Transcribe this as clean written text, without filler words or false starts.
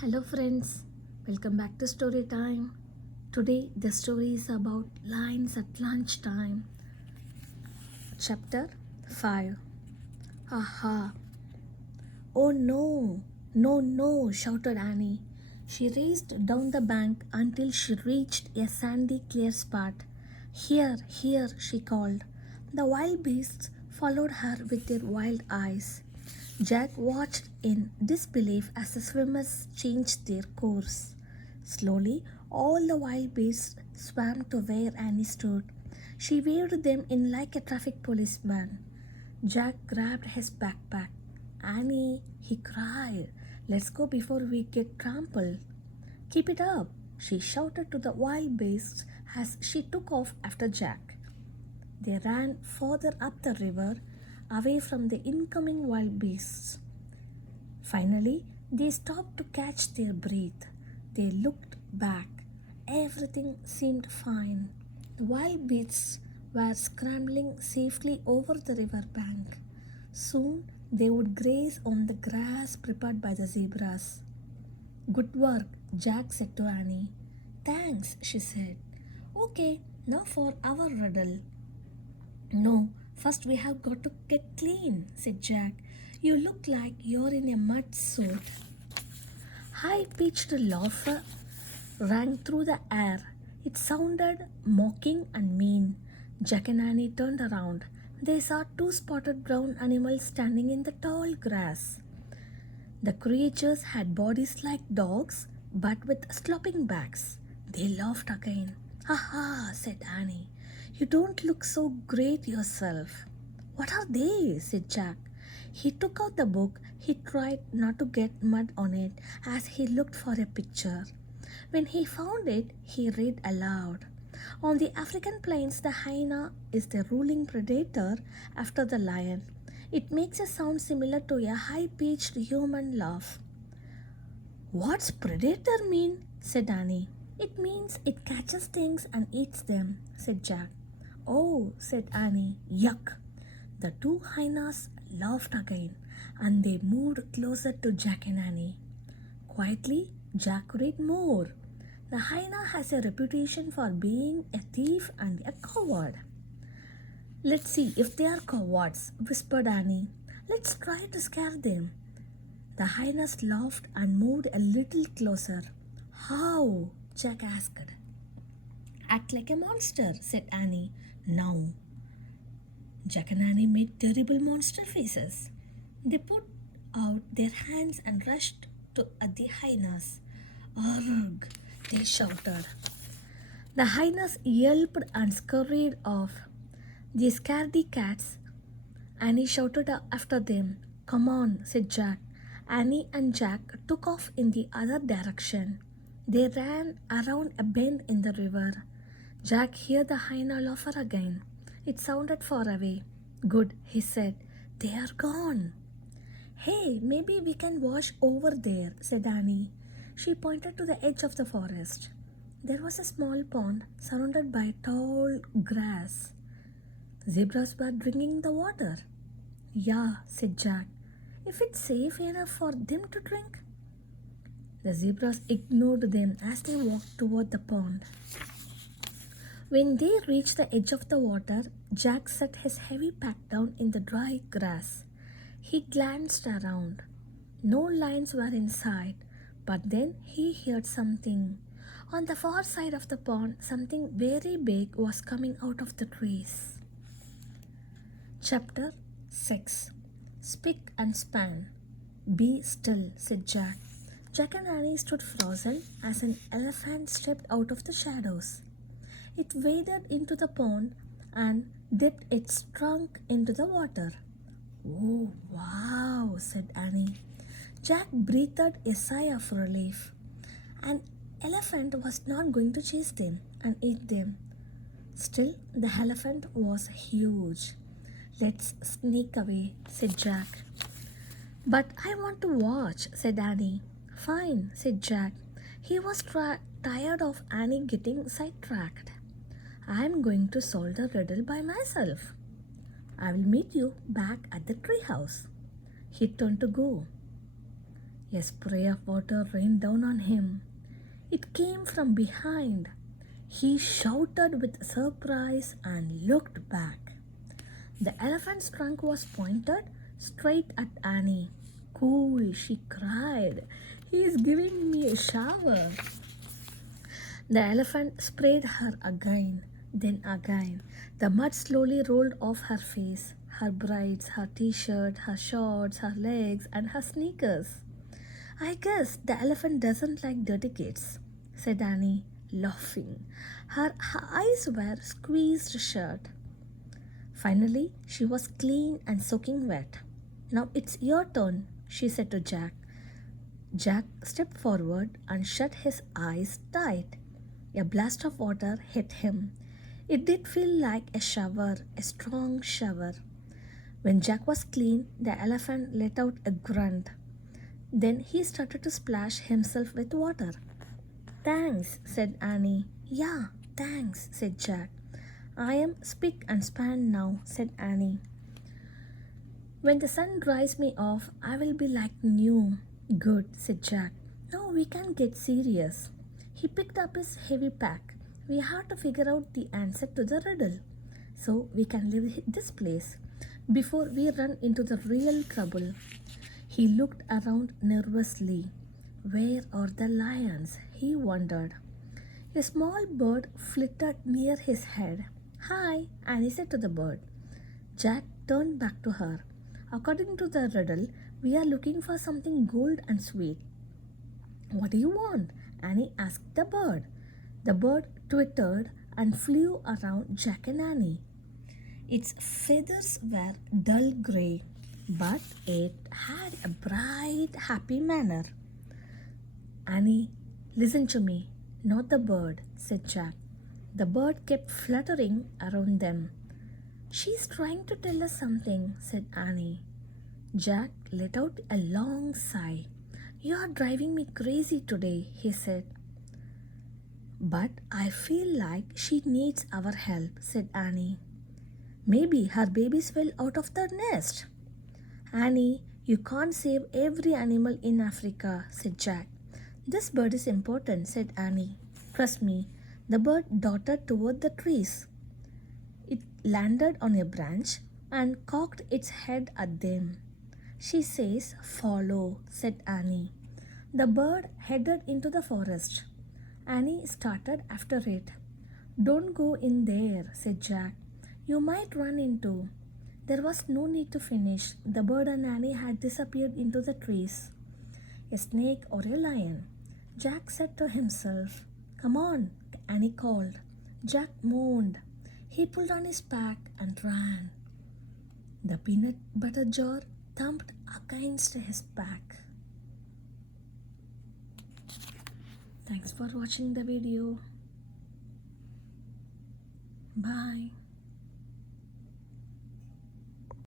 Hello, friends. Welcome back to Story Time. Today, the story is about Lions at Lunchtime. Chapter 5. Aha! Oh no! No, no! Shouted Annie. She raced down the bank until she reached a sandy, clear spot. Here, here, she called. The wild beasts followed her with their wild eyes. Jack watched in disbelief as the swimmers changed their course. Slowly, all the wild beasts swam to where Annie stood. She waved them in like a traffic policeman. Jack grabbed his backpack. Annie, he cried, let's go before we get trampled. Keep it up, she shouted to the wild beasts as she took off after Jack. They ran further up the river, away from the incoming wild beasts. Finally, they stopped to catch their breath. They looked back. Everything seemed fine. The wild beasts were scrambling safely over the river bank. Soon they would graze on the grass prepared by the zebras. Good work, Jack said to Annie. Thanks, she said. Okay, now for our riddle. No, first we have got to get clean, said Jack. You look like you're in a mud suit. High pitched laughter rang through the air. It sounded mocking and mean. Jack and Annie turned around. They saw two spotted brown animals standing in the tall grass. The creatures had bodies like dogs, but with sloping backs. They laughed again. Ha ha, said Annie. You don't look so great yourself. What are they? Said Jack. He took out the book. He tried not to get mud on it as he looked for a picture. When he found it, he read aloud. On the African plains, the hyena is the ruling predator after the lion. It makes a sound similar to a high-pitched human laugh. What's predator mean? Said Annie. It means it catches things and eats them, said Jack. Oh, said Annie. Yuck. The two hyenas laughed again and they moved closer to Jack and Annie. Quietly, Jack read more. The hyena has a reputation for being a thief and a coward. Let's see if they are cowards, whispered Annie. Let's try to scare them. The hyenas laughed and moved a little closer. How? Jack asked. Act like a monster, said Annie. Now. Jack and Annie made terrible monster faces. They put out their hands and rushed at the hyenas. Arrgh, they shouted. The hyenas yelped and scurried off. The scaredy cats. Annie shouted after them. Come on, said Jack. Annie and Jack took off in the other direction. They ran around a bend in the river. Jack heard the hyena laughter again. It sounded far away. Good, he said. They are gone. Hey, maybe we can wash over there, said Annie. She pointed to the edge of the forest. There was a small pond surrounded by tall grass. Zebras were drinking the water. Yeah, said Jack. If it's safe enough for them to drink. The zebras ignored them as they walked toward the pond. When they reached the edge of the water, Jack set his heavy pack down in the dry grass. He glanced around. No lions were in sight, but then he heard something. On the far side of the pond, something very big was coming out of the trees. Chapter 6. Spick and Span. Be still, said Jack. Jack and Annie stood frozen as an elephant stepped out of the shadows. It waded into the pond and dipped its trunk into the water. Oh, wow, said Annie. Jack breathed a sigh of relief. An elephant was not going to chase them and eat them. Still, the elephant was huge. Let's sneak away, said Jack. But I want to watch, said Annie. Fine, said Jack. He was tired of Annie getting sidetracked. I'm going to solve the riddle by myself. I will meet you back at the treehouse. He turned to go. A spray of water rained down on him. It came from behind. He shouted with surprise and looked back. The elephant's trunk was pointed straight at Annie. Cool, she cried. He is giving me a shower. The elephant sprayed her again, then again. The mud slowly rolled off her face, her braids, her t-shirt, her shorts, her legs, and her sneakers. I guess the elephant doesn't like dirty kids, said Annie, laughing. Her eyes were squeezed shut. Finally, she was clean and soaking wet. Now it's your turn, she said to Jack. Jack stepped forward and shut his eyes tight. A blast of water hit him. It did feel like a shower, a strong shower. When Jack was clean, the elephant let out a grunt. Then he started to splash himself with water. Thanks, said Annie. Yeah, thanks, said Jack. I am spick and span now, said Annie. When the sun dries me off, I will be like new. Good, said Jack. Now we can get serious. He picked up his heavy pack. We have to figure out the answer to the riddle so we can leave this place before we run into the real trouble. He looked around nervously. Where are the lions? He wondered. A small bird flitted near his head. Hi, Annie said to the bird. Jack turned back to her. According to the riddle, we are looking for something gold and sweet. What do you want? Annie asked the bird. The bird twittered and flew around Jack and Annie. Its feathers were dull gray, but it had a bright, happy manner. Annie, listen to me, not the bird, said Jack. The bird kept fluttering around them. She's trying to tell us something, said Annie. Jack let out a long sigh. You are driving me crazy today, he said. But I feel like she needs our help, said Annie. Maybe her babies fell out of the nest. Annie, you can't save every animal in Africa, said Jack. This bird is important, said Annie. Trust me. The bird darted toward the trees. It landed on a branch and cocked its head at them. She says, follow, said Annie. The bird headed into the forest. Annie started after it. Don't go in there, said Jack. You might run into. There was no need to finish. The bird and Annie had disappeared into the trees. A snake or a lion? Jack said to himself. Come on, Annie called. Jack moaned. He pulled on his pack and ran. The peanut butter jar thumped against his back. Thanks for watching the video. Bye.